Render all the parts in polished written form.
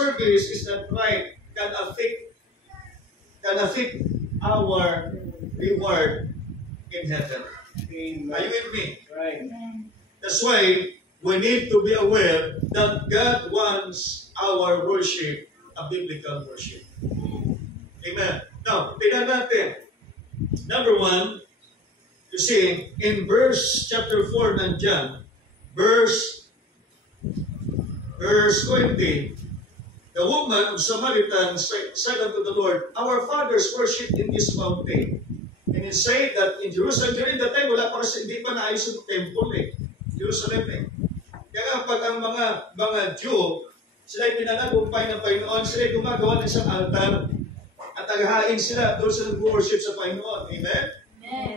service is not right can affect our reward in heaven. Are you with me? Right. That's why we need to be aware that God wants our worship a biblical worship. Amen. Now, tignan natin. Number 1, you see, in verse chapter 4 ng John, verse 20, the woman of Samaritan said unto the Lord, our fathers worshipped in this mountain. And it said that in Jerusalem, during that time, wala pa kasi, hindi pa naayos yung temple Jerusalem Kaya pag ang mga Jew, sila pinanagumpay ng Panginoon, sila gumagawa ng isang altar at naghahain sila, doon sila nag-worship sa Panginoon. Amen?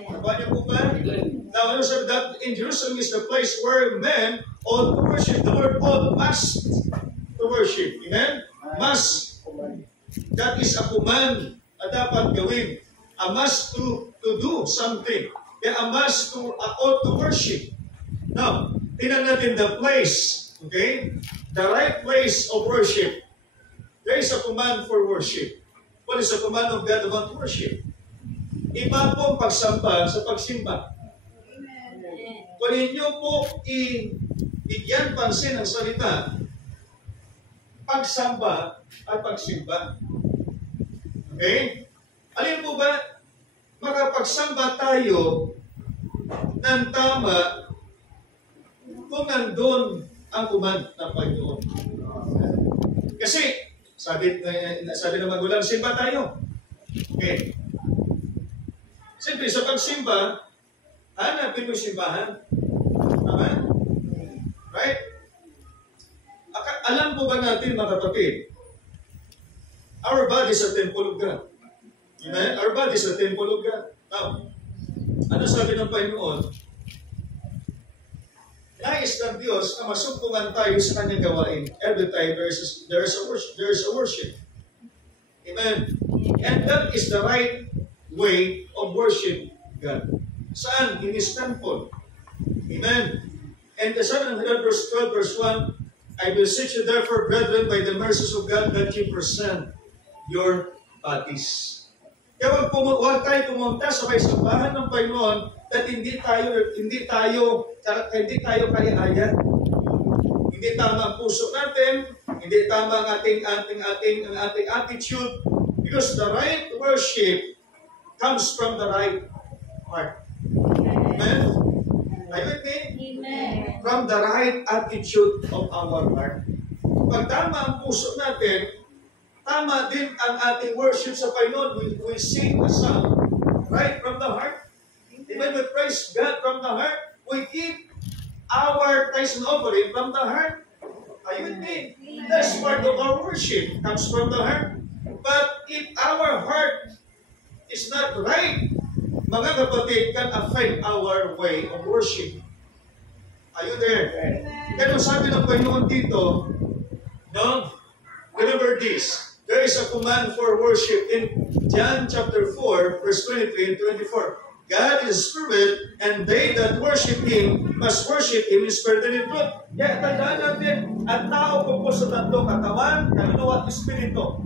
Nakuha niyo po ba? Now, ano sabi that in Jerusalem is the place where men ought to worship. The word ought, must to worship. Amen? Must. That is a command na dapat gawin. A must to do something. Kaya a must to, ought to worship. Now, tingnan natin the place. Okay? The right place of worship. There is a command for worship. What is the command of God about worship? Iba po pagsamba sa pagsimba. Kung inyo po ibigyan pansin ang salita, pagsamba at pagsimba. Okay? Alin po ba, makapagsamba tayo ng tama kung nandun ang command ng Panginoon. Kasi, sabi ng magulang, simba tayo. Okay. Siyempre, sa pagsimba, hanapin mo simbahan. Tama? Right? Alam po ba natin, mga kapatid, our body is a temple of God. Amen? Our body is a temple of God. Now, ano sabi ng Panginoon? Nais ng Diyos na masumpungan tayo sa kanyang gawain. Every time there is a worship. Amen? And that is the right way of worship God. Saan? In His temple. Amen? And the 700 verse 12 verse 1, I beseech you therefore, brethren, by the mercies of God, that you present your bodies. Kaya huwag tayo pumunta sa may sambahan ng Panginoon at hindi tayo kaya-aya. Hindi tama ang puso natin, hindi tama ang ating attitude, because the right worship comes from the right heart. Amen? Are you with me? Amen. From the right attitude of our heart. Pag tama ang puso natin, tama din ang ating worship sa Panginoon. We sing a song right from the heart. When we praise God from the heart, we give our tithes and offering from the heart. Are you with me? That's part of our worship. Comes from the heart. But if our heart is not right, mga kapatid, can affect our way of worship. Are you there? Kaya sabi ng Panginoon dito, no? Remember this. There is a command for worship in John chapter 4, verse 23 and 24. God is spirit, and they that worship Him must worship Him in spirit and in truth. Kaya tandaan natin, ang tao po sa tatlong katawan, kaluluwa at espiritu.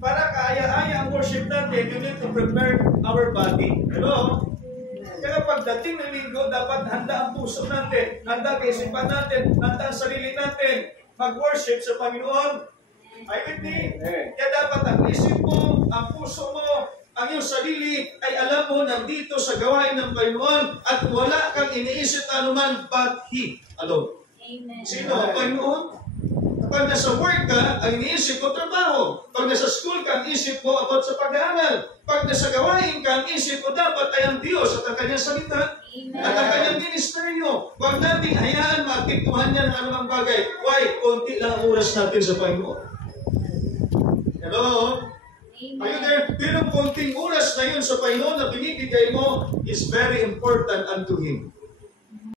Para kaaya-aya ang worship natin, you need to prepare our body. Hello? Kaya pagdating ng linggo, dapat handa ang puso natin, handa ang isipan natin, handa ang sarili natin, mag-worship sa Panginoon. Ay, with me? Kaya dapat ang isip mo, ang puso mo, ang iyong sarili ay alam mo nandito sa gawain ng Panginoon at wala kang iniisip anuman but He alone. Amen. Sino? Ang Panginoon? Pag nasa work ka, ang iniisip mo trabaho. Pag nasa school ka, ang isip mo about sa pag-aaral. Pag nasa gawain ka, ang isip mo dapat ay ang Diyos at ang kanyang salita. Amen. At ang kanyang ministeryo. Huwag nating hayaan makiktuhan niya ng anumang bagay. Why? Konti lang ang oras natin sa Panginoon. Hello? Amen. Are you there? Pero konting oras na yun sa Panginoon na binibigay mo is very important unto Him.